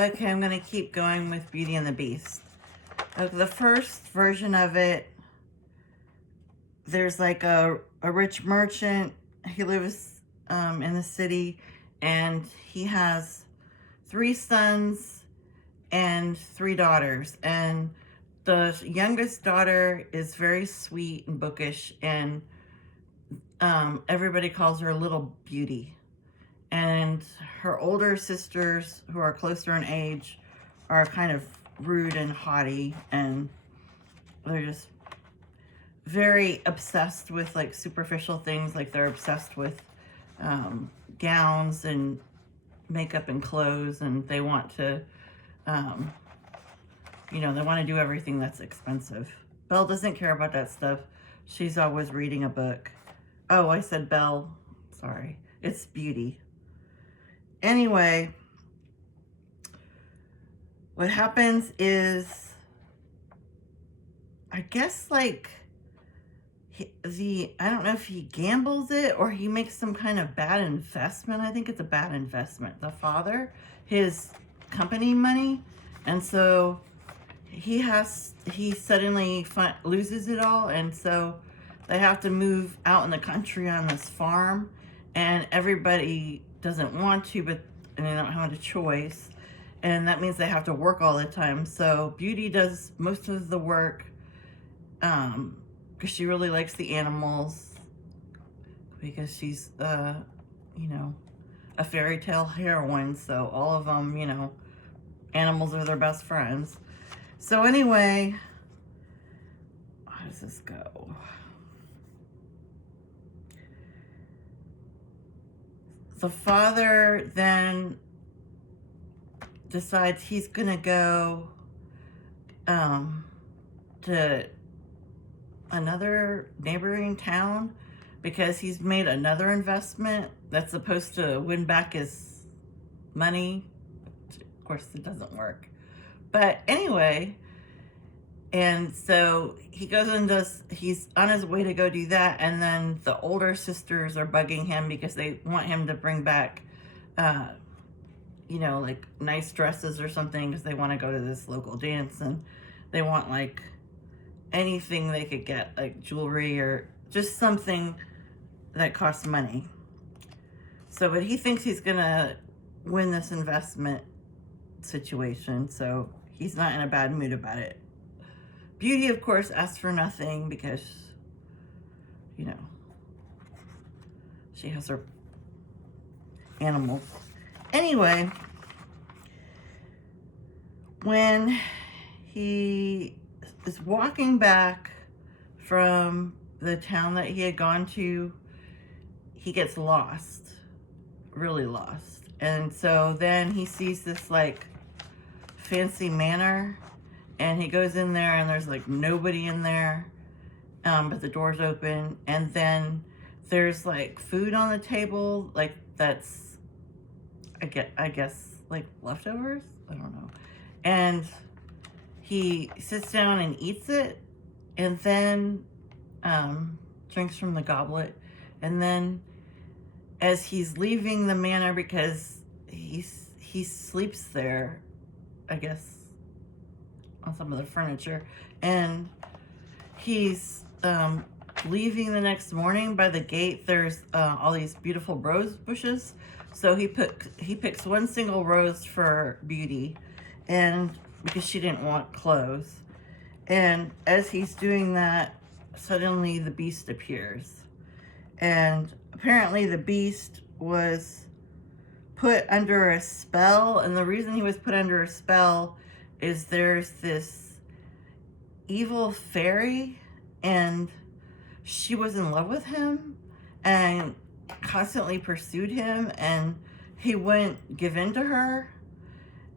Okay, I'm going to keep going with Beauty and the Beast. Okay, the first version of it, there's like a rich merchant. He lives in the city, and he has 3 sons and 3 daughters. And the youngest daughter is very sweet and bookish, and everybody calls her Little Beauty. And her older sisters, who are closer in age, are kind of rude and haughty, and they're just very obsessed with like superficial things. Like they're obsessed with gowns and makeup and clothes, and they want to they want to do everything that's expensive. Belle doesn't care about that stuff. She's always reading a book. Oh, I said Belle. Sorry. It's Beauty. Anyway, what happens is, I guess, like, I don't know if he gambles it or he makes some kind of bad investment. I think it's a bad investment. The father, his company money. And so he suddenly loses it all. And so they have to move out in the country on this farm, and everybody doesn't want to, and they don't have a choice. And that means they have to work all the time. So Beauty does most of the work, because she really likes the animals, because she's, a fairy tale heroine. So all of them, animals are their best friends. So anyway, how does this go? The father then decides he's gonna go to another neighboring town because he's made another investment that's supposed to win back his money. Of course, it doesn't work. But anyway, and so he goes and he's on his way to go do that, and then the older sisters are bugging him because they want him to bring back, like nice dresses or something, because they want to go to this local dance, and they want like anything they could get, like jewelry or just something that costs money. So, but he thinks he's gonna win this investment situation, so he's not in a bad mood about it. Beauty, of course, asks for nothing because, she has her animals. Anyway, when he is walking back from the town that he had gone to, he gets lost, really lost. And so then he sees this like fancy manor, and he goes in there, and there's like nobody in there, but the door's open, and then there's like food on the table, like that's, I guess like leftovers, I don't know. And he sits down and eats it, and then drinks from the goblet, and then as he's leaving the manor, because he sleeps there, I guess, on some of the furniture, and he's leaving the next morning. By the gate there's all these beautiful rose bushes, so he picks one single rose for Beauty, and because she didn't want clothes. And as he's doing that, suddenly the beast appears, and apparently the beast was put under a spell. And the reason he was put under a spell is there's this evil fairy, and she was in love with him and constantly pursued him, and he wouldn't give in to her.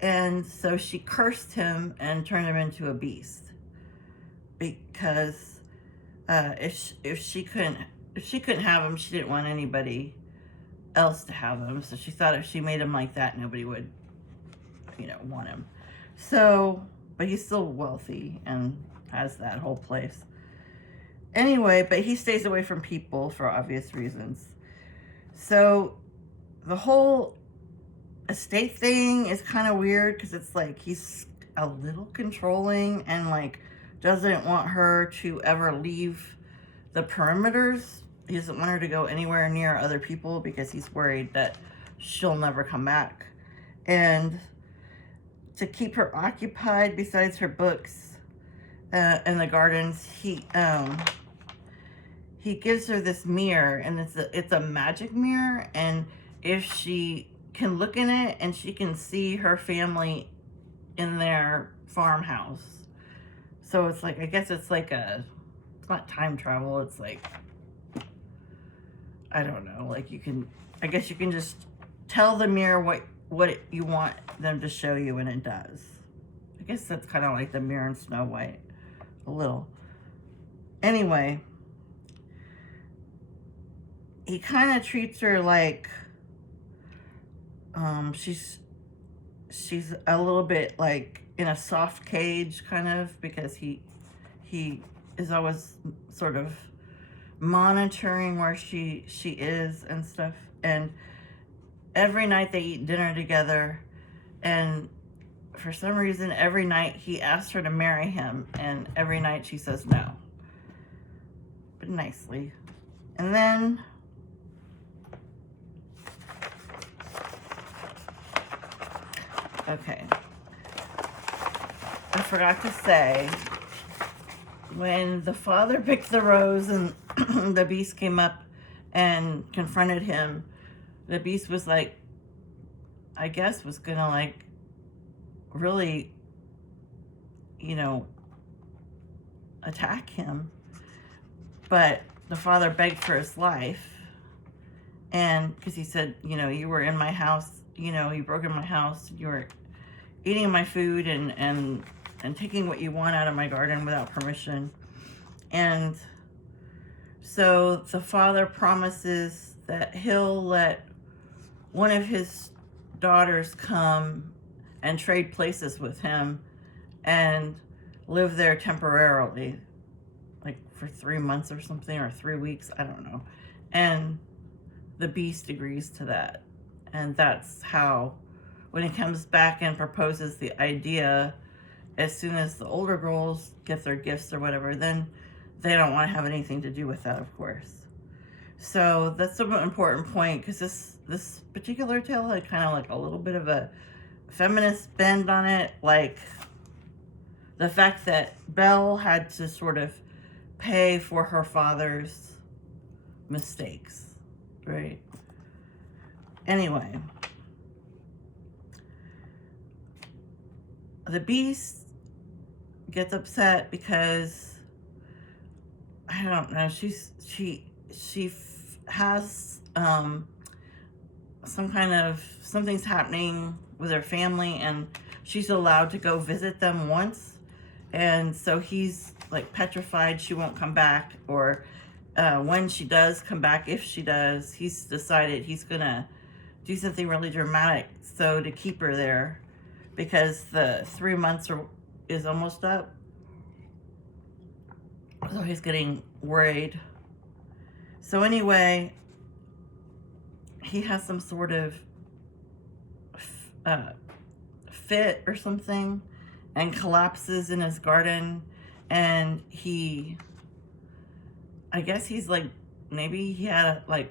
And so she cursed him and turned him into a beast, because if she couldn't have him, she didn't want anybody else to have him. So she thought if she made him like that, nobody would, want him. So, but he's still wealthy and has that whole place. Anyway, but he stays away from people for obvious reasons. So the whole estate thing is kind of weird because it's like he's a little controlling and like doesn't want her to ever leave the perimeters. He doesn't want her to go anywhere near other people because he's worried that she'll never come back. And to keep her occupied besides her books in the gardens, he gives her this mirror, and it's a magic mirror, and if she can look in it and she can see her family in their farmhouse. So it's like, I guess it's like it's not time travel, it's like, I don't know, like I guess you can just tell the mirror what you want them to show you, and it does. I guess that's kind of like the mirror in Snow White, a little. Anyway, he kind of treats her like she's a little bit like in a soft cage, kind of, because he is always sort of monitoring where she is and stuff. And every night they eat dinner together, and for some reason every night he asks her to marry him, and every night she says no, but nicely. And then okay, I forgot to say, when the father picked the rose and the beast came up and confronted him, the beast was like, I guess was gonna like really, attack him. But the father begged for his life, and because he said, you were in my house, you broke in my house, you were eating my food and taking what you want out of my garden without permission. And so the father promises that he'll let one of his daughters come and trade places with him and live there temporarily, like for 3 months or something, or 3 weeks, I don't know. And the beast agrees to that. And that's how, when he comes back and proposes the idea, as soon as the older girls get their gifts or whatever, then they don't want to have anything to do with that, of course. So that's an important point, because this particular tale had kind of like a little bit of a feminist bend on it, like the fact that Belle had to sort of pay for her father's mistakes, right? Anyway, the beast gets upset because, I don't know, she has some kind of, something's happening with her family, and she's allowed to go visit them once, and so he's like petrified she won't come back, or when she does come back, if she does, he's decided he's gonna do something really dramatic so to keep her there, because the 3 months is almost up. So he's getting worried. So anyway, he has some sort of fit or something and collapses in his garden, and I guess he's like, maybe he had like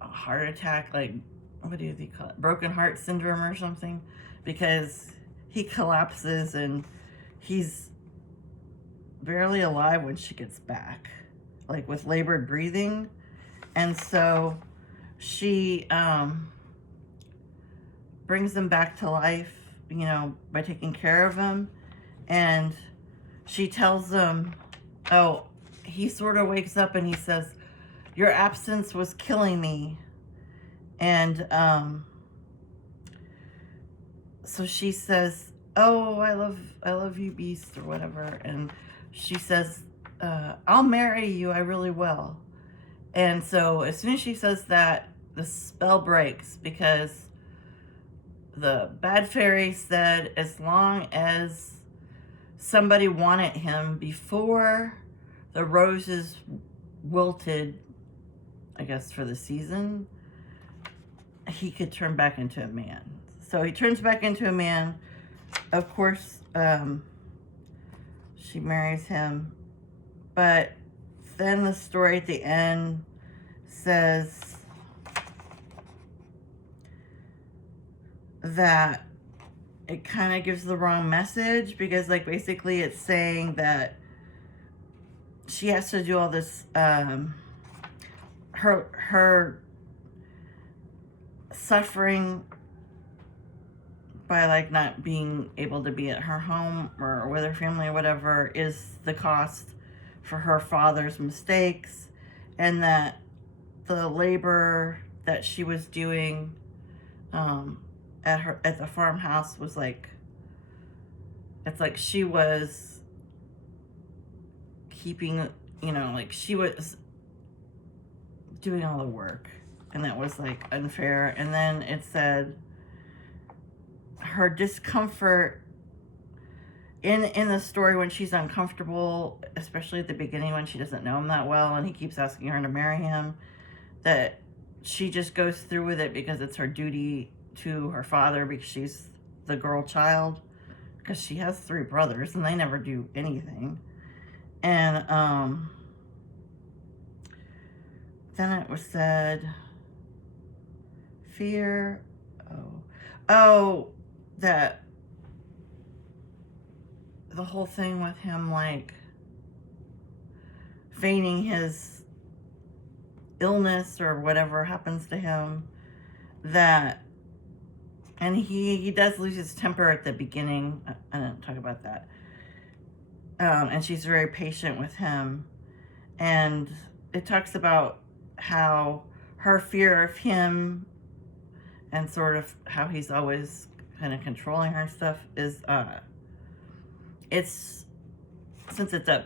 a heart attack, like, what do you call it, broken heart syndrome or something, because he collapses and he's barely alive when she gets back, like with labored breathing. And so she brings him back to life, by taking care of him. And she tells him, he sort of wakes up and he says, your absence was killing me. And so she says, oh, I love you, beast, or whatever. And she says, I'll marry you, I really will. And so as soon as she says that, the spell breaks, because the bad fairy said as long as somebody wanted him before the roses wilted, I guess for the season, he could turn back into a man. So he turns back into a man. Of course, she marries him. But then the story at the end says that it kind of gives the wrong message, because like basically it's saying that she has to do all this, her suffering by like not being able to be at her home or with her family or whatever is the cost for her father's mistakes, and that the labor that she was doing at the farmhouse was like, it's like she was keeping, you know, like she was doing all the work, and that was like unfair. And then it said her discomfort in the story when she's uncomfortable, especially at the beginning when she doesn't know him that well and he keeps asking her to marry him, that she just goes through with it because it's her duty to her father, because she's the girl child, because she has 3 brothers and they never do anything. And then it was said fear, that the whole thing with him like feigning his illness or whatever happens to him, that, and he does lose his temper at the beginning. I didn't talk about that. And she's very patient with him, and it talks about how her fear of him and sort of how he's always kind of controlling her and stuff is it's, since it's a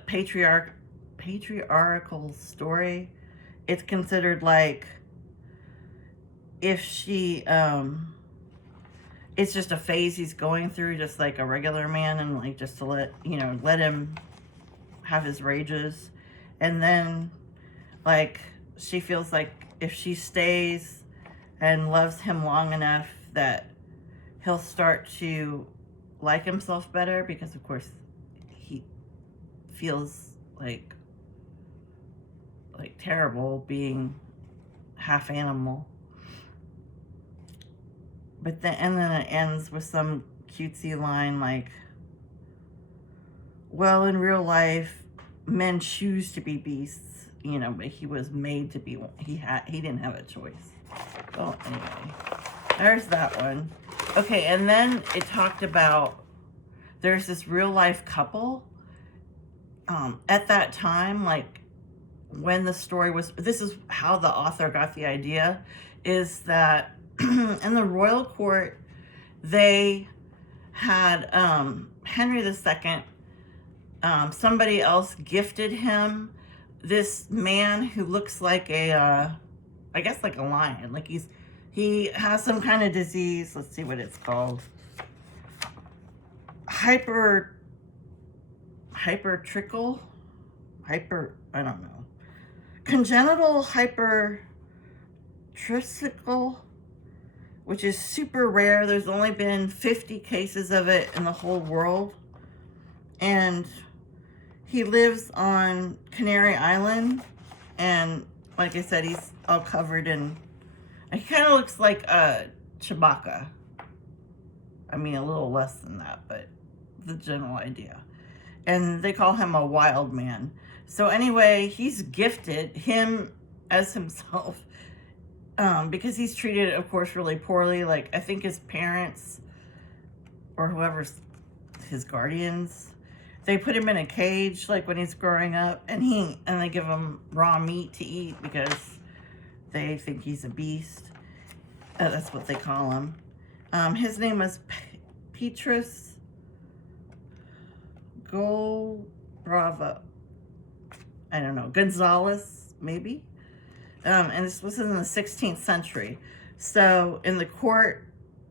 patriarchal story, it's considered like if she it's just a phase he's going through, just like a regular man, and like just to let him have his rages. And then like she feels like if she stays and loves him long enough, that he'll start to like himself better, because of course he feels like terrible being half animal. But then, and then it ends with some cutesy line like, well, in real life men choose to be beasts, but he was made to be one. He didn't have a choice. So anyway, there's that one. Okay, and then it talked about, there's this real life couple at that time, like when the story was, this is how the author got the idea, is that in the royal court, they had Henry II, somebody else gifted him this man who looks like I guess like a lion. Like he has some kind of disease. Let's see what it's called. I don't know. Congenital hypertricycle, which is super rare. There's only been 50 cases of it in the whole world. And he lives on Canary Island. And like I said, he's all covered in, he kind of looks like Chewbacca. I mean, a little less than that, but the general idea. And they call him a wild man. So anyway, he's gifted him as himself, because he's treated, of course, really poorly. Like, I think his parents or whoever's his guardians, they put him in a cage, like when he's growing up, and they give him raw meat to eat because they think he's a beast. That's what they call him. His name is Petrus Bravo. I don't know, Gonzalez, maybe? And this was in the 16th century. So in the court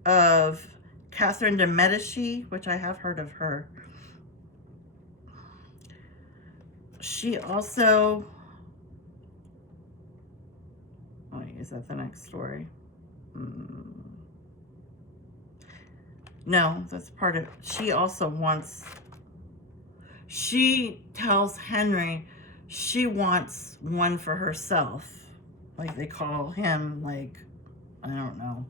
of Catherine de Medici, which I have heard of her, she also, oh wait, is that the next story? No, that's part of, she also wants, she tells Henry she wants one for herself. Like they call him, like, I don't know,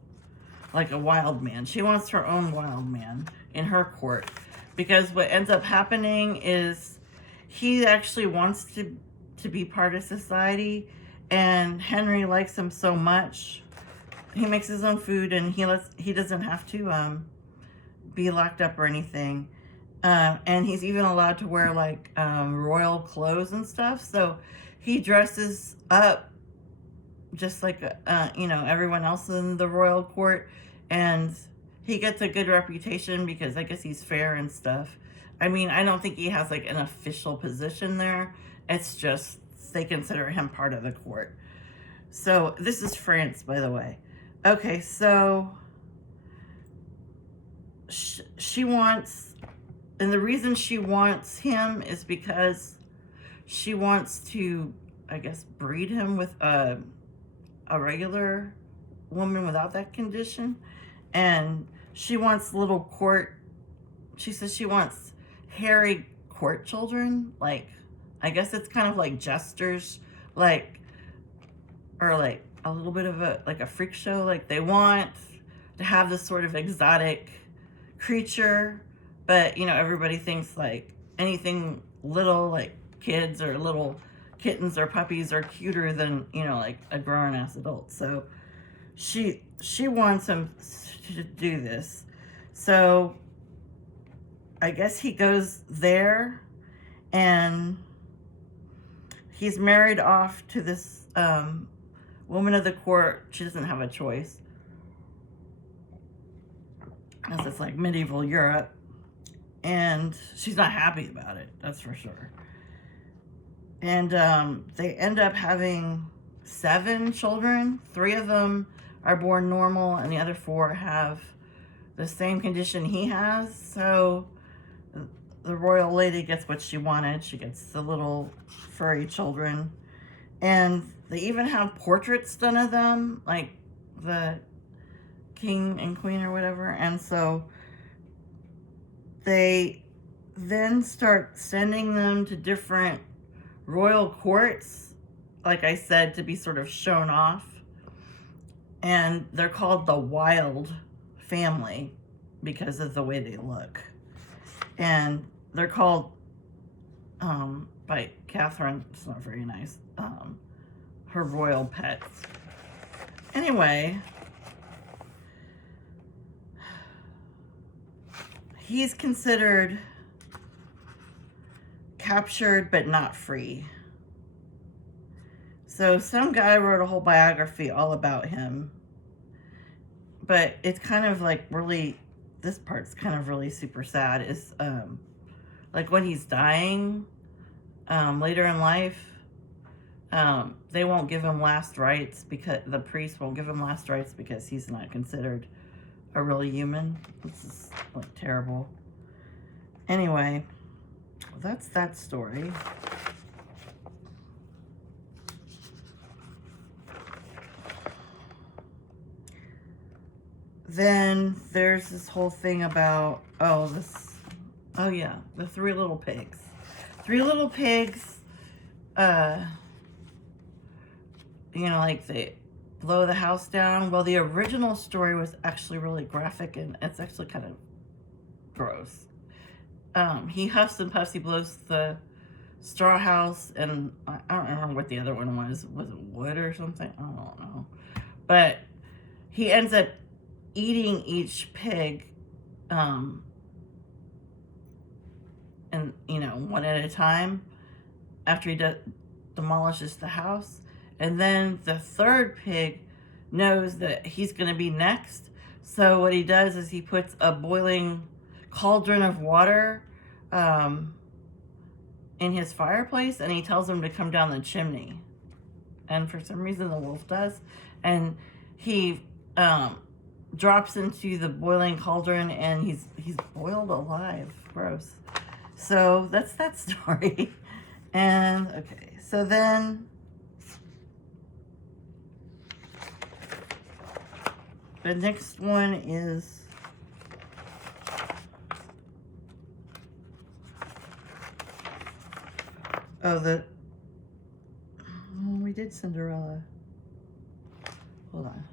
like a wild man. She wants her own wild man in her court. Because what ends up happening is he actually wants to be part of society, and Henry likes him so much. He makes his own food, and he doesn't have to be locked up or anything. And he's even allowed to wear like royal clothes and stuff. So he dresses up just like everyone else in the royal court, and he gets a good reputation because I guess he's fair and stuff. I mean, I don't think he has like an official position there. It's just they consider him part of the court. So this is France, by the way. Okay, so she wants, and the reason she wants him is because she wants to, I guess, breed him with a regular woman without that condition. And she wants little court, she says she wants hairy court children. Like, I guess it's kind of like jesters, like, or like a little bit of a freak show. Like they want to have this sort of exotic creature, but everybody thinks like anything little, like kids or little kittens or puppies are cuter than like a grown-ass adult. So she wants him to do this. So I guess he goes there, and he's married off to this woman of the court. She doesn't have a choice, as it's like medieval Europe, and she's not happy about it, that's for sure. And they end up having 7 children. 3 of them are born normal, and the other 4 have the same condition he has. So the royal lady gets what she wanted. She gets the little furry children. And they even have portraits done of them, like the king and queen or whatever. And so they then start sending them to different royal courts, like I said, to be sort of shown off. And they're called the Wild family because of the way they look. And they're called by Catherine, it's not very nice, her royal pets. Anyway, he's considered captured but not free. So some guy wrote a whole biography all about him, but it's kind of like really, this part's kind of really super sad, is like when he's dying later in life, they won't give him last rites, because the priest won't give him last rites because he's not considered a really human. This is like terrible. Anyway, that's that story. Then there's this whole thing about, oh yeah, the 3 little pigs. 3 little pigs, like they blow the house down. Well, the original story was actually really graphic, and it's actually kind of gross. He huffs and puffs, he blows the straw house, and I don't remember what the other one was. Was it wood or something? I don't know. But he ends up eating each pig, and one at a time, after he demolishes the house. And then the 3rd pig knows that he's going to be next. So what he does is he puts a boiling cauldron of water in his fireplace, and he tells him to come down the chimney. And for some reason the wolf does. And he drops into the boiling cauldron, and he's boiled alive. Gross. So that's that story. And okay, so then the next one is Oh, we did Cinderella. Hold on.